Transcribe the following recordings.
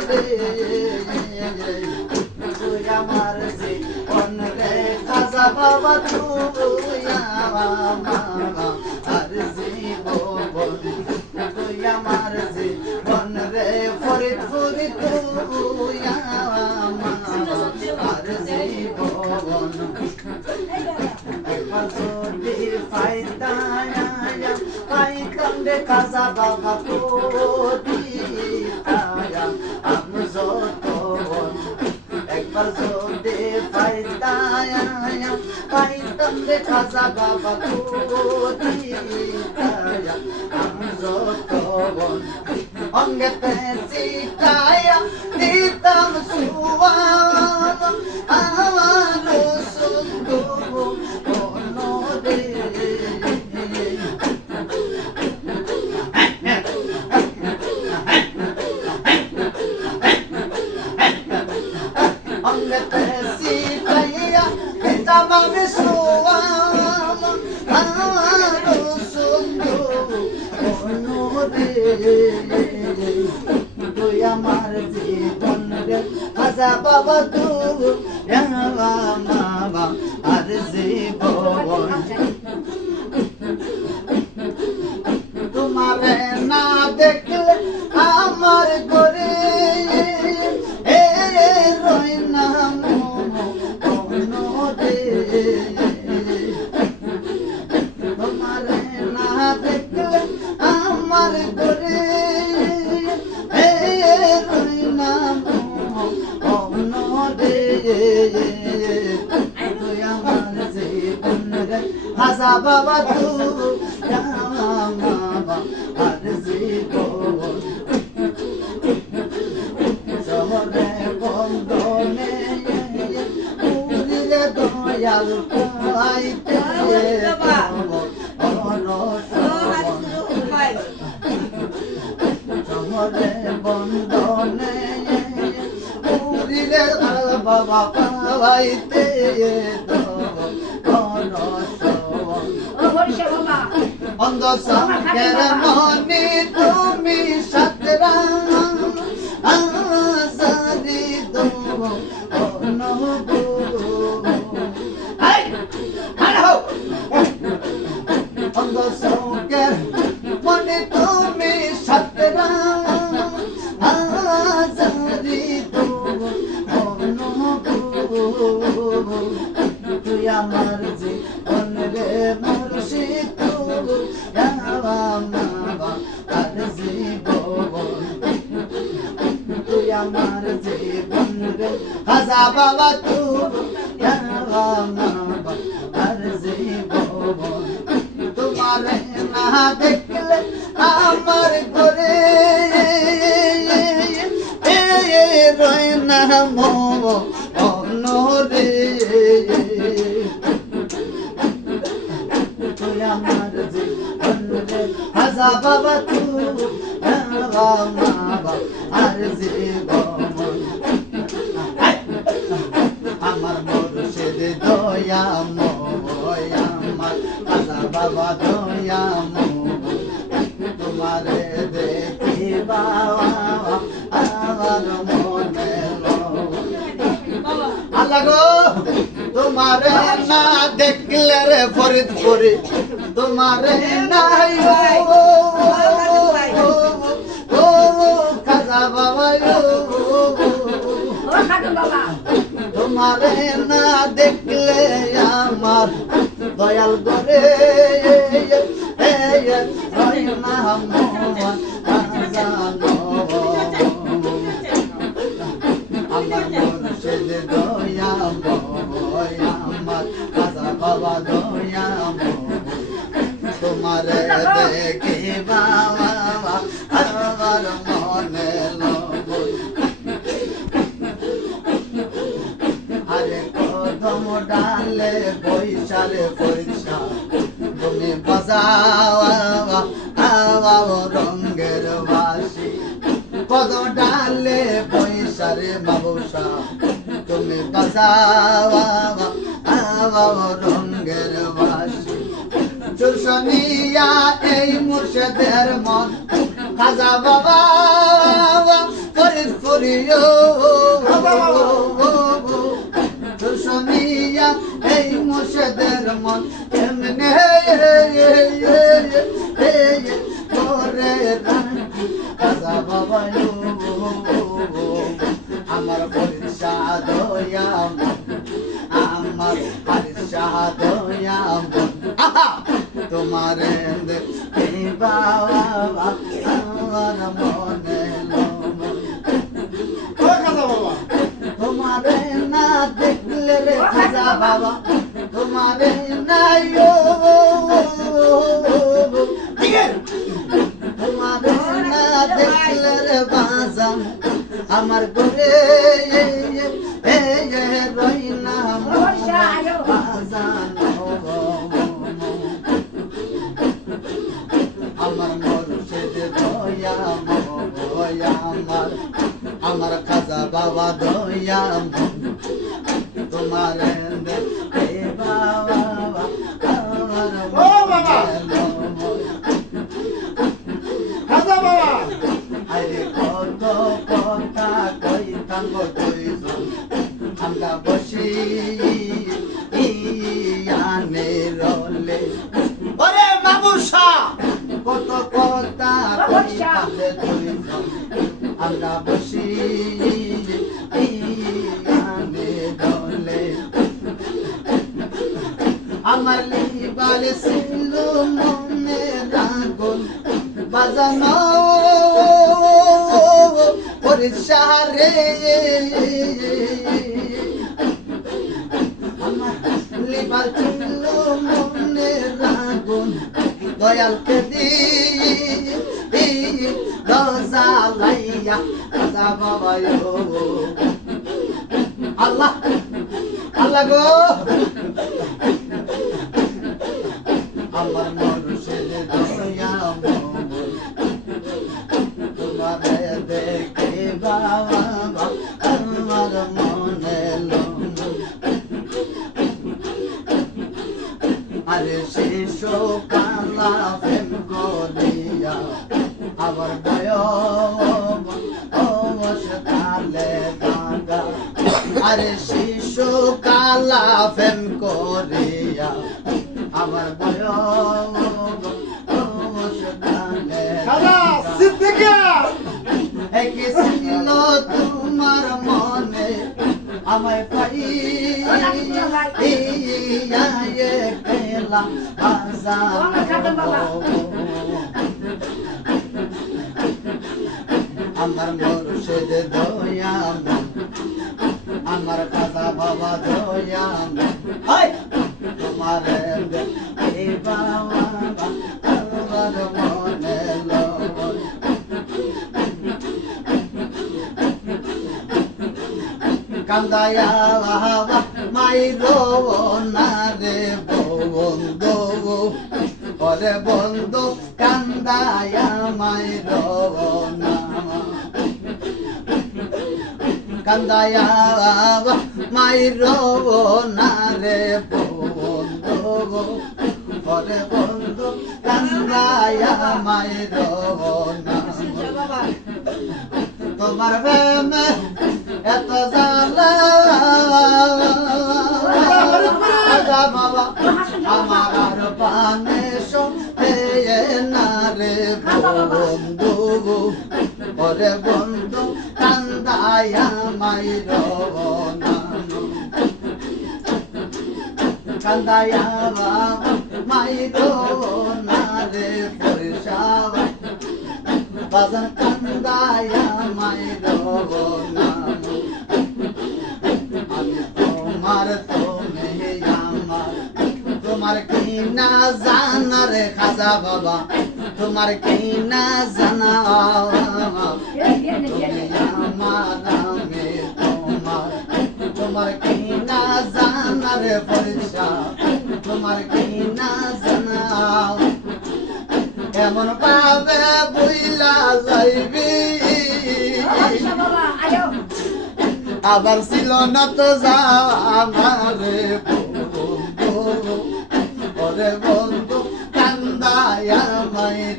রে তুই আমার জীবন রে খাজা বাবা তুই আমার জীবন তুই আমার জীবন রে ফরিদপুরি তুই আমার জীবন যদি পাইতাম রে খাজা বাবা আমি যত একবার যদি পাইতাম রে খাজা বাবা আমি যত অঙ্গেতে চিটায়া দিতাম সুয়াল আমার সুন্দর রে অঙ্গেতে চিটাইয়া দিতাম আমি সুয়াল আমার সুন্দর রে তুই আমার জীবন রে খাজা বাবা তুই মামা আর জীবন তোমারে না দেখলে আমার করে রই না রে তোমারে না দেখলে আমার করে রই না রে তুই আমার জীবন রে খাজা বাবা তুই মামা আর জীবন শহরে বন্ধনে পুরিলে দয়াল পাইতে শহরে বন্ধনে পুরিলে বাবা পাইতে অন্ধ সংকের মনে তুমি সাতরা আজারি দো অন্ধ সংকের মনে তুমি সাতরা আজারি দো তুই আমার জীবন রে মুর্শিদ আর জীবন তুই আমার জীবন রে খাজা বাবা তুই আর জীবন তোমারে না দেখলে আমার ঘরে রয় না মন রে তুই আমার জীবন রে খাজা বাবা তুই আর জীবন আমার মুর্শিদ দয়া আমার খাজা বাবা দয়া তোমারে দেখিবা আমার মনে আল্লাহ গো তোমারে না দেখলে রে ফরিদপুরি তোমারে নাই খাজা বাবা তোমারে না দেখলে আমার দয়াল করে আমার মুর্শিদ দয়া আমার খাজা বাবা দয়া তোমারে দেখিবা আমার মনে আরে কদম ডালে বৈশালে পয়সা তুমি বাজাও রঙের বাসি কদম ডালে বৈশারে বাবুসা তুমি বাজাও রঙের বাসি চুষনিয়া এই মুর্শিদের মন খাজা বাবা ফরিদ করিও শুনিয়া এই মুর্শিদের মন এমনে করে রাখি খাজা বাবা আমার ফরিদ শাহ দয়া আমার ফরিদ শাহ দয়া তোমার বাবা আমার মনে তোমারে না দেখলে রে খাজা বাবা তোমারে নাই তোমারে না দেখলে রে বাজান আমার ঘরে রই না বাজান আমার মুর্শিদ দয়া আমার খাজা বাবা দয়া তোমার আরে কত কথা কইতাম দুইজন আমরা বসি ইয়ানে রলে ওরে বাবুসা কত কথা কইতাম দুইজন আমরা বসি ইয়ানে রলে আমার লিবাল ছিল মনে রাগুন বাজানো পরিশারে আমার লিবাল ছিল মনে রাগুন দয়ালকে দি রোজা লাইয়া রাজা বাবা আল্লাহ আল্লাহ গো আমার মুর্শিদ দয়া তোমারে দেখে বাবা আমার মনে আরে শিশু কালা প্রেম করিয়া আবার বয়সে দাদা আরে শিশু কালা প্রেম করিয়া আমার একই ছিল তোমার মনে আমায় পাই পেলা আমার মুর্শিদ দয়া আমার খাজা বাবা দয়া তোমার বাবা আমার মনে কান্দায়া মাইরো না রে বন্ধু ওরে বন্ধু কান্দায়া মাইরো না কান্দায়া মাইরো না রে বন্ধু ওরে বন্ধু কান্দায়া মাইরো না তোমার প্রেমে এত জালা বাবা আমার আর পানে শোনে না রে বন্ধু ওরে বন্ধু কান্দায়া মাইর না কান্দায়া মাইর না রে পয়সা বাজার কান্দায়া মাইর না আমি তোমার তুমি আমার তোমার কি না জানা রে খাজা বাবা তোমার কি না জানা তুমি আমার নামে তোমার কি না জানা রে পরিচা তোমার কি না জানা এমন পাবে বুইলা যাইবি আবার ছিল না তো যাওয়ারে বন্ধু ওরে বন্ধু কান্দায়া মাইর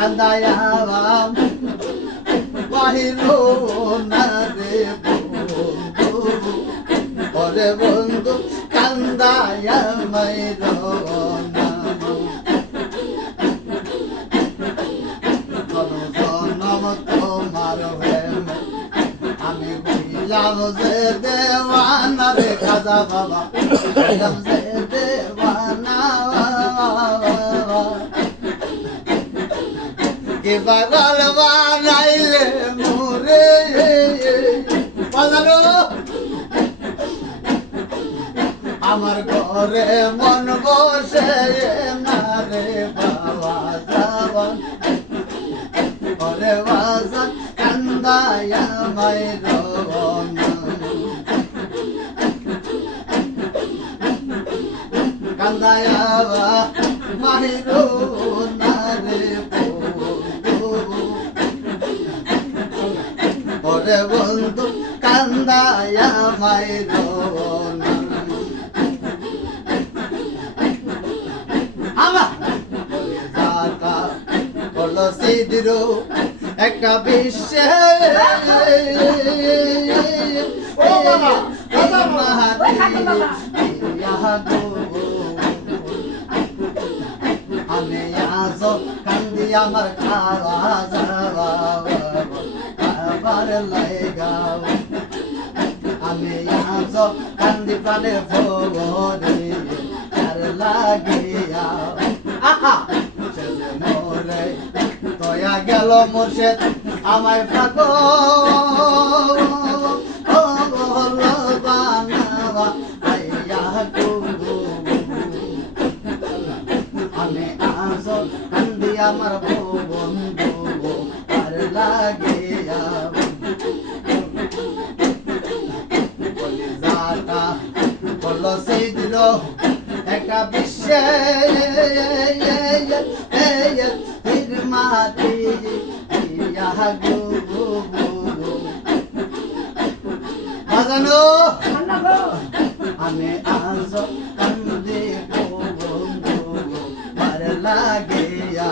কান্দায়া বাহির না রে বন্ধু ওরে বন্ধু কান্দায়া মাইর না জনম তোমার প্রেমে আমি বুঝলাম যে দেওয়ানা রে খাজা বাবা বুঝলাম যে দেওয়ানা কে পাগল বানাইলে মোরে বাজানো আমার ঘরে মন বসে না রে বাবা যাবান ওরে বাজান কান্দায়া মাইর কান্দায়া মাহির না রে ওরে বন্ধু কান্দায়া মাইর আমার বলো সিদ্ধ একটা বিশ্বে আমি আজ কান্দি আমার খাওয়া যাওয়া আবার লাগাও আমি আজ কান্দি প্রাণে ভরে আর লাগিয়া আহা মোরে তয়া গেল মুর্শেদ আমায় পাগল বানাবা আইয়া আমি আজ কান্দি আমার বন্ধু আর লাগিয়া যাটা বললো সেই দিল একটা বিশ্বে মাটি বাজানো আমি আজ কান্দি বন্ধু আর লাগিয়া